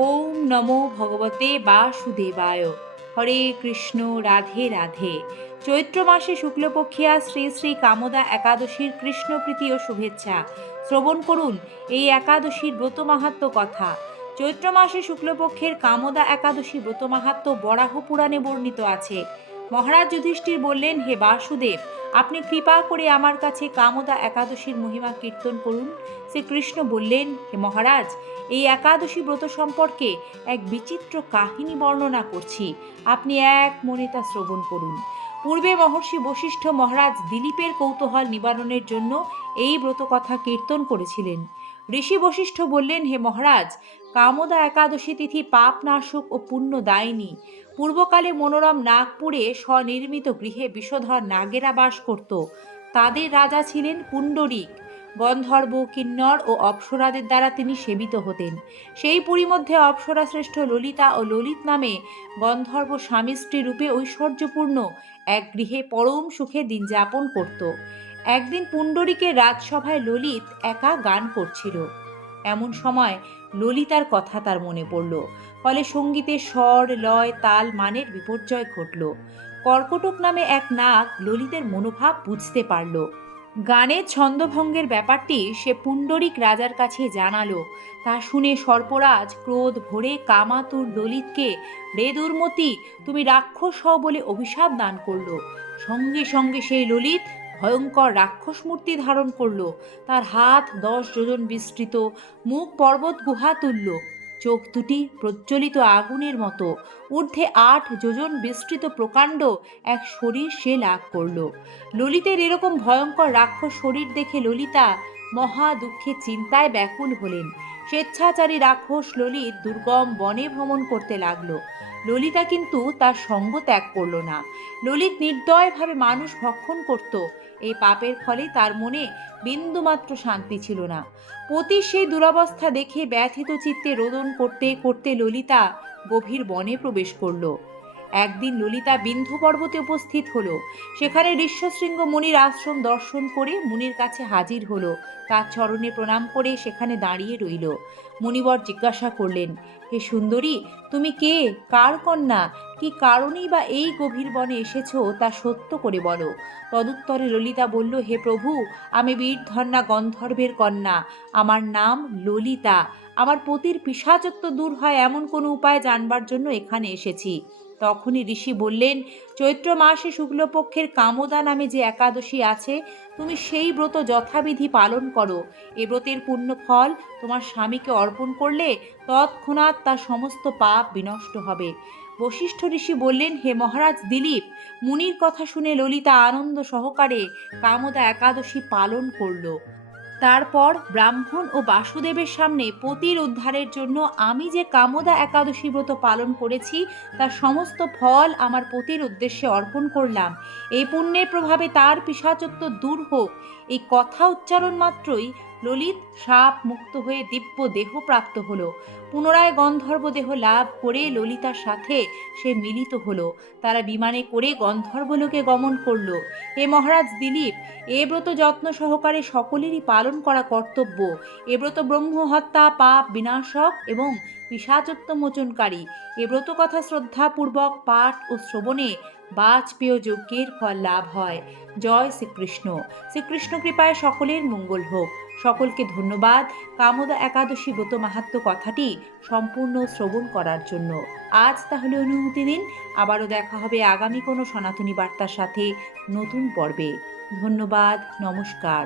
ওম নমো ভগবতে বাসুদেবায়। হরে কৃষ্ণ, রাধে রাধে। চৈত্র মাসে শুক্লপক্ষিয়া শ্রী শ্রী কামদা একাদশীর কৃষ্ণপ্রীতি ও শুভেচ্ছা। শ্রবণ করুন এই একাদশীর ব্রত মাহাত্ম্য কথা। চৈত্র মাসে শুক্লপক্ষের কামদা একাদশী ব্রত মাহাত্ম্য বরাহ পুরাণে বর্ণিত আছে। মহারাজ যুধিষ্ঠির বললেন, হে বাসুদেব, আপনি কৃপা করে আমার কাছে কামদা একাদশীর মহিমা কীর্তন করুন। শ্রীকৃষ্ণ বললেন, হে মহারাজ, এই একাদশী ব্রত সম্পর্কে এক বিচিত্র কাহিনী বর্ণনা করছি, আপনি এক মনে তা শ্রবণ করুন। পূর্বে মহর্ষি বশিষ্ঠ মহারাজ দিলীপের কৌতূহল নিবারণের জন্য এই ব্রত কথা কীর্তন করেছিলেন। ঋষি বশিষ্ঠ বললেন, হে মহারাজ, কামদা একাদশী তিথি পাপ নাশক ও পুণ্যদায়িনী। পূর্বকালে মনোরম নাগপুরে স্বনির্মিত গৃহে বিষধর নাগেরা বাস করত। তাদের রাজা ছিলেন পুণ্ডরিক। গন্ধর্ব, কিন্নর ও অপ্সরাদের দ্বারা তিনি সেবিত হতেন। সেই পুরী মধ্যে অপ্সরা শ্রেষ্ঠ ললিতা ও ললিত নামে গন্ধর্ব স্বামী স্ত্রী রূপে ঐশ্বর্যপূর্ণ এক গৃহে পরম সুখে দিন যাপন করত। একদিন পুণ্ডরিকের রাজসভায় ললিত একা গান করছিল। এমন সময় ললিতার কথা তার মনে পড়ল। ফলে সঙ্গীতের স্বর, লয়, তাল, মানের বিপর্যয় ঘটল। কর্কটক নামে এক নাগ ললিতের মনোভাব বুঝতে পারল। গানের ছন্দভঙ্গের ব্যাপারটি সে পুণ্ডরিক রাজার কাছে জানালো। তা শুনে সর্পরাজ ক্রোধ ভরে কামাতুর ললিতকে, রে দুর্মতি, তুমি রাক্ষস হও বলে অভিশাপ দান করল। সঙ্গে সঙ্গে সেই ললিত ভয়ঙ্কর রাক্ষস মূর্তি ধারণ করল। তার হাত 10 যোজন বিস্তৃত, মুখ পর্বত গুহা তুল্য, চোখ দুটি প্রজ্বলিত আগুনের মতো, ঊর্ধ্বে 8 যোজন বিস্তৃত প্রকাণ্ড এক শরীর সে লাভ করল। ললিতের এরকম ভয়ঙ্কর রাক্ষস শরীর দেখে ললিতা মহা দুঃখে চিন্তায় ব্যাকুল হলেন। স্বেচ্ছাচারী রাক্ষস ললিত দুর্গম বনে ভ্রমণ করতে লাগলো। ললিতা কিন্তু তার সঙ্গ ত্যাগ করল না। ললিত নির্দয়ভাবে মানুষ ভক্ষণ করত। এই পাপের ফলে তার মনে বিন্দুমাত্র শান্তি ছিল না। পতির সেই দুরবস্থা দেখে ব্যথিত চিত্তে রোদন করতে করতে ললিতা গভীর বনে প্রবেশ করল। একদিন ললিতা বিন্ধ্য পর্বতে উপস্থিত হলো। সেখানে ঋষ্যশৃঙ্গ মুনির আশ্রম দর্শন করে মুনির কাছে হাজির হলো। তার চরণে প্রণাম করে সেখানে দাঁড়িয়ে রইল। মুনিবর জিজ্ঞাসা করলেন, হে সুন্দরী, তুমি কে, কার কন্যা, কি কারণেই বা এই গভীর বনে এসেছো তা সত্য করে বলো। তদুত্তরে ললিতা বলল, হে প্রভু, আমি বীরধন্যা গন্ধর্বের কন্যা। আমার নাম ললিতা। আমার পতির পিশাচত্ব দূর হয় এমন কোনো উপায় জানবার জন্য এখানে এসেছি। তখনই ঋষি বললেন, চৈত্র মাসে শুক্লপক্ষের কামদা নামে যে একাদশী আছে, তুমি সেই ব্রত যথাবিধি পালন করো। এ ব্রতের পুণ্য ফল তোমার স্বামীকে অর্পণ করলে তৎক্ষণাৎ তার সমস্ত পাপ বিনষ্ট হবে। বশিষ্ঠ ঋষি বললেন, হে মহারাজ দিলীপ, মুনির কথা শুনে ললিতা আনন্দ সহকারে কামদা একাদশী পালন করল। তারপর ব্রাহ্মণ ও বাসুদেবের সামনে পতির উদ্ধারের জন্য আমি যে কামদা একাদশী ব্রত পালন করেছি তার সমস্ত ফল আমার পতির উদ্দেশ্যে অর্পণ করলাম। এই পুণ্যের প্রভাবে তার পিশাচত্ব দূর হোক, এই কথা উচ্চারণ মাত্রই ললিত সাপ মুক্ত হয়ে দিব্য দেহ প্রাপ্ত হলো। পুনরায় গন্ধর্ব দেহ লাভ করে ললিতার সাথে সে মিলিত হলো। তারা বিমানে করে গন্ধর্বলোকে গমন করলো। হে মহারাজ দিলীপ, এ ব্রত যত্ন সহকারে সকলেরই পালন করা কর্তব্য। এ ব্রত ব্রহ্ম হত্যা, পাপ বিনাশক এবং পিশাচত্ব মোচনকারী। এ ব্রত কথা শ্রদ্ধাপূর্বক পাঠ ও শ্রবণে বাজপেয় যজ্ঞের ফল লাভ হয়। জয় শ্রীকৃষ্ণ। শ্রীকৃষ্ণ কৃপায় সকলের মঙ্গল হোক। সকলকে ধন্যবাদ কামদা একাদশী ব্রত মাহাত্ম্য কথাটি সম্পূর্ণ শ্রবণ করার জন্য। আজ তাহলে অনুমতি দিন, আবারও দেখা হবে আগামী কোনো সনাতনী বার্তার সাথে নতুন পর্বে। ধন্যবাদ, নমস্কার।